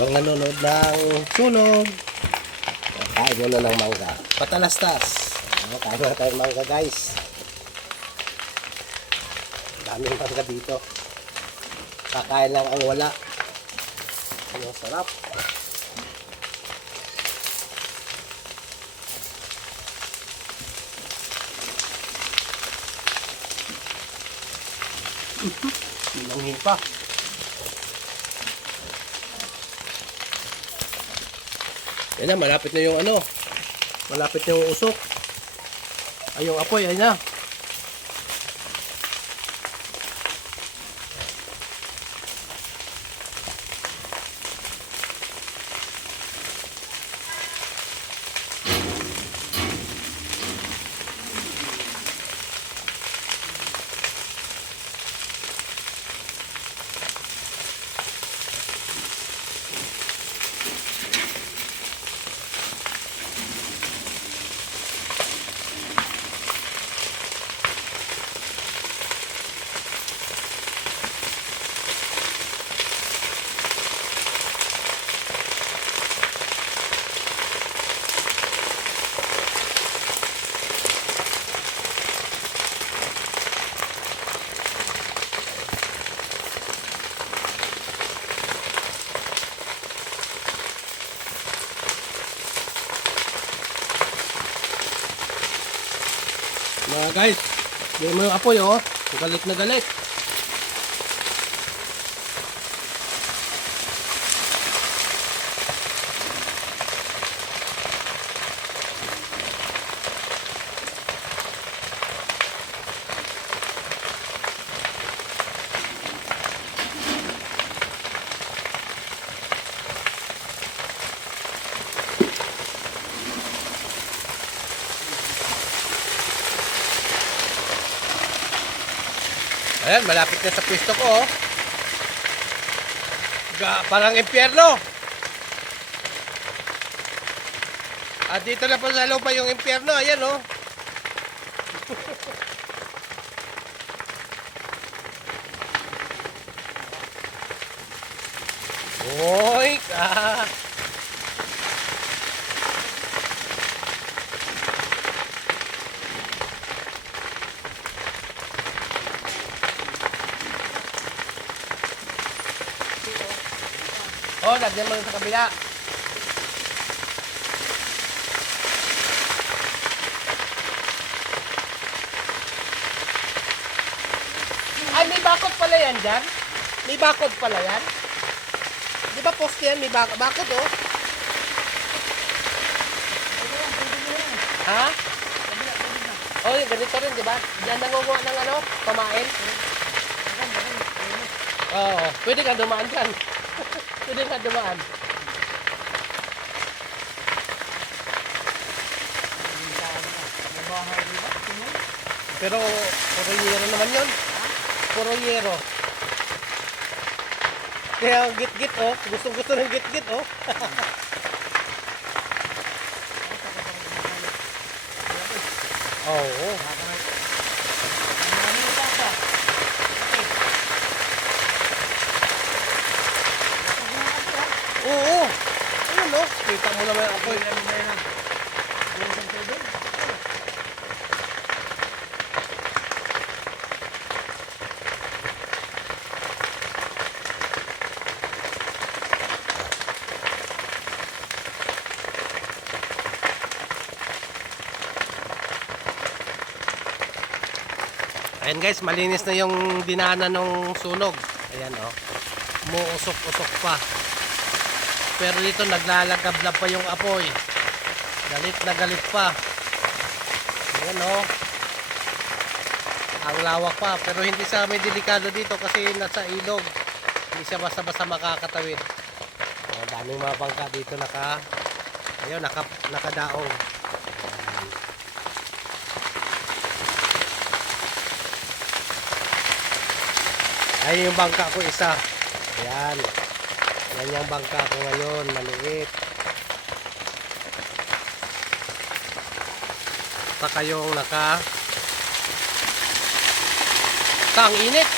Habang nanonood ng sunog, kain muna ng mangga. Patalastas. Kain muna tayong mangga, guys. Daming mangga dito. Kakain lang ang wala. Ang sarap. Pinanghin pa. Yan na, malapit na yung ano. Malapit na yung usok. Ay, yung apoy, ayun na. Mga guys, yun mo yung apoy, oh. Galit na galit. Ayan, malapit na sa pwesto ko, oh. Parang impyerno. At dito na po sa loob pa yung impyerno. Ayan, oh. Oy, ka. Oh, lagyan mo sa kabila. Ay, may bakod pala yan dyan? May bakod pala yan? Di ba post yan? May bakod, oh. Ha? Oh, yung ganito rin, di ba? Diyan nangunguha ng ano? Pamain? Oo, pwede kang dumaan dyan. Pwede nga dumaan. Pero puro yero naman yun. Puro yero. Kaya git-git, oh. Gusto ng git-git, oh. Oo. Oo. Ayun, no? Kita mo naman ako. Ayan guys, malinis na yung dinaanan ng sunog. Ayan, oh. Muusok-usok pa. Pero dito naglalagablab pa yung apoy. Galit na galit pa. Ayan, oh. Ang lawak pa. Pero hindi sa may delikado dito kasi nasa ilog. Hindi siya basta-basta makakatawid. Oh, daming mga bangka dito ayun, nakadaong. Ay, yung bangka ko isa. Ayan. Yan yung bangka ko ngayon. Maliit. Saka yung ang init.